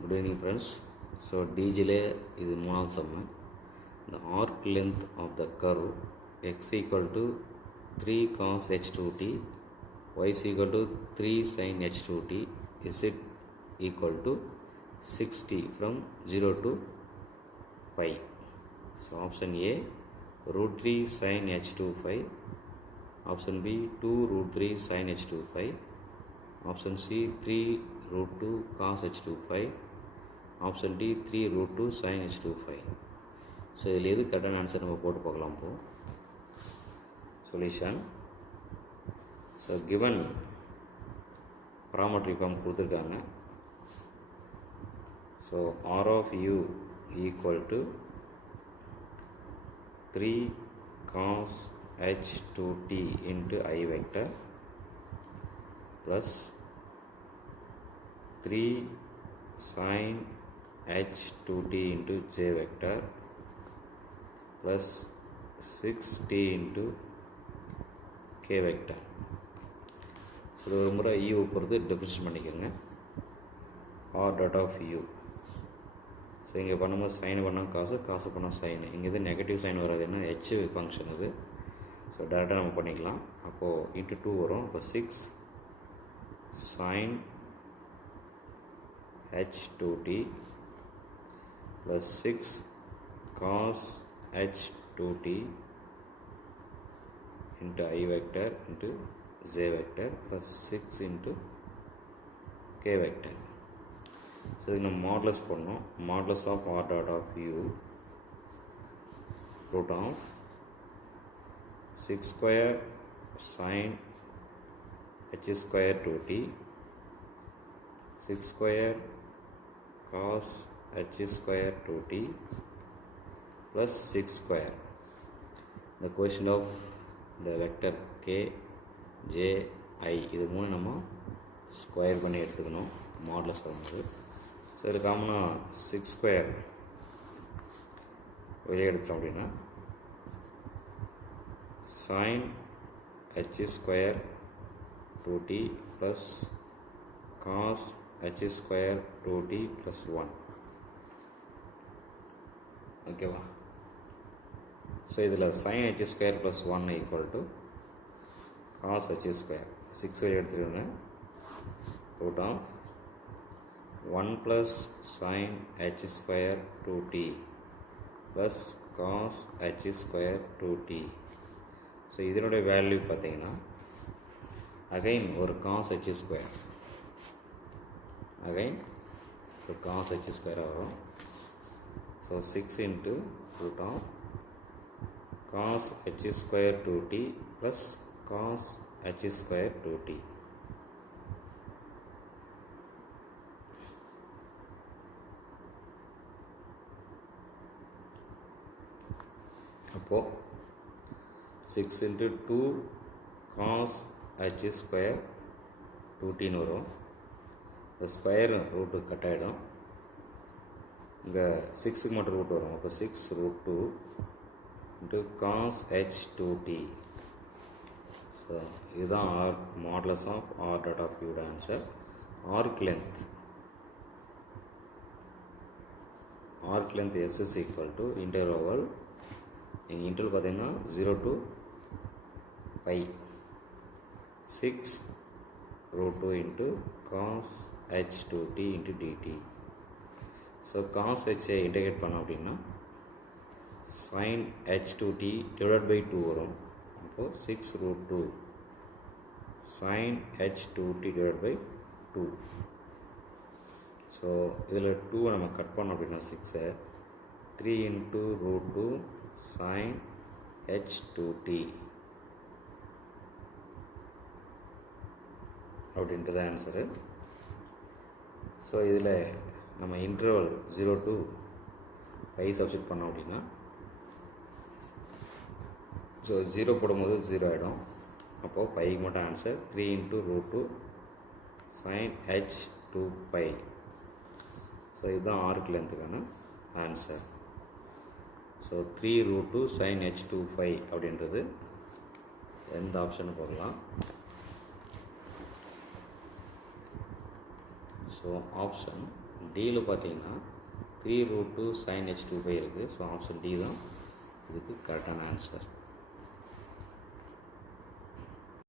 Good evening friends. So DGல இது மூணாவது சம்மு. The arc length of the curve x equal to 3 cos h2t, y is equal to 3 sin h2t, z equal to 60 from 0 to pi. So option A root 3 sin h2 pi, option B 2 root 3 sin h2 pi, option C 3 root 2 cos h2 pi, option D 3 root 2 sin h2 pi. So இதில் எது கரெக்டான answer நம்ம போட்டு பார்க்கலாம். இப்போது solution. So given parametric form கொடுத்துருக்காங்க. So r of u equal to 3 cos h2t into I vector plus 3 sin h2t into j vector plus 6t into k vector. So ஒரு முறை யூ பொறுத்து டிஃபரன்ஷியேட் பண்ணிக்கோங்க. R dot of u. So இங்கே பண்ணும்போது sign பண்ணால் காசு பண்ணால் sign. இங்கே இது நெகட்டிவ் சைன் வராது, என்ன ஹெச் ஃபங்க்ஷன் இது. ஸோ டேரெக்டாக நம்ம பண்ணிக்கலாம். அப்போது இன்ட்டு 2 வரும். அப்போ 6 sin h2t plus 6 cos h2t into I vector into j vector plus 6 into k vector. So இது நம்ம மாடுலஸ் பண்ணோம். Modulus of R dot of u root of 6 square sin h square 2t 6 square cos h square 2t plus 6 square. The question of the vector k j I இது மூணு நம்ம square பண்ணி எடுத்துக்கணும் modulus வரும்போது. So இது காமனாக 6 square வெளியே எடுத்தோம் அப்படின்னா sin h square 2t plus cos h square 2t plus 1. ஓகேவா? ஸோ இதில் sin h square plus 1 equal to cos h square 6 வெளியே எடுத்துக்கிட்டோன்னு root of 1 plus sin h square 2t plus cos h square 2t. So இதனுடைய value பார்த்தீங்கன்னா again ஒரு cos h square, again ஒரு cos h ஸ்கொயராக வரும். So 6 into root of cos h square 2t plus cos h square 2t. அப்போது 6 into 2 cos h square 2tன்னு வரும். இந்த ஸ்கொயர் ரூட்டு கட் ஆகிடும். இங்கே 6க்கு மட்டும் ரூட் வரும். அப்போ 6 root 2 into cos h 2t. So இதுதான் R modulus of R dot of யூட answer. Arc length s is equal to interval. எங்கள் இன்டர்வல் பார்த்தீங்கன்னா 0 to pi 6 root 2 into cos h 2t into dt. So cos h integrate பண்ணோம் அப்படின்னா sin h 2t divided by 2 வரும். அப்போது 6 root 2 sin h 2t divided by 2. So இதில் 2 நம்ம cut பண்ணோம் அப்படின்னா 6 3 into root 2 sin h 2t அப்படின்றது answer. So இதில் நம்ம இன்டர்வல் 0 to pi சப்ஸ்டிட் பண்ணோம் அப்படின்னா ஸோ 0 போடும்போது 0 ஆகிடும். அப்போது பைக்கு மட்டும் answer 3 into root 2 sin h 2 pi. So இதுதான் arc லென்த்துக்கான answer. So 3 root 2 sin h 2 pi அப்படின்றது எந்த ஆப்ஷன் போடலாம். ஸோ ஆப்ஷன் டியில் பார்த்தீங்கன்னா 3√2 sin h2 பை இருக்குது. ஸோ ஆப்ஷன் டி தான் இதுக்கு கரெக்டான ஆன்சர்.